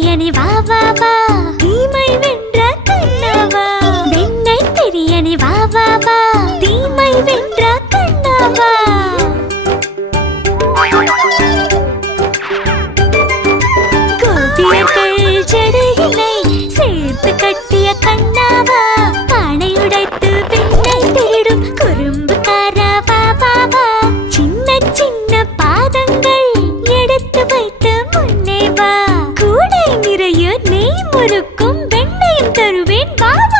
பெரியனே வா வா வா தீமை வென்ற கண்ணாவா வெண்ணை பெரியனே வா வா வா தீமை வென்ற கண்ணாவா கோபியர்கள் ஜடையினை சேர்த்து கட்டிய கண்ணாவா பானை உடைத்து வெண்ணை தேடும் குறும்புக்காரா வா வா வா சின்ன சின்ன பாதங்கள் எடுத்து வைத்து முன்னே வா கூடை நிறைய நெய் முறுக்கும் வெண்ணையும் தருவேன் வா வா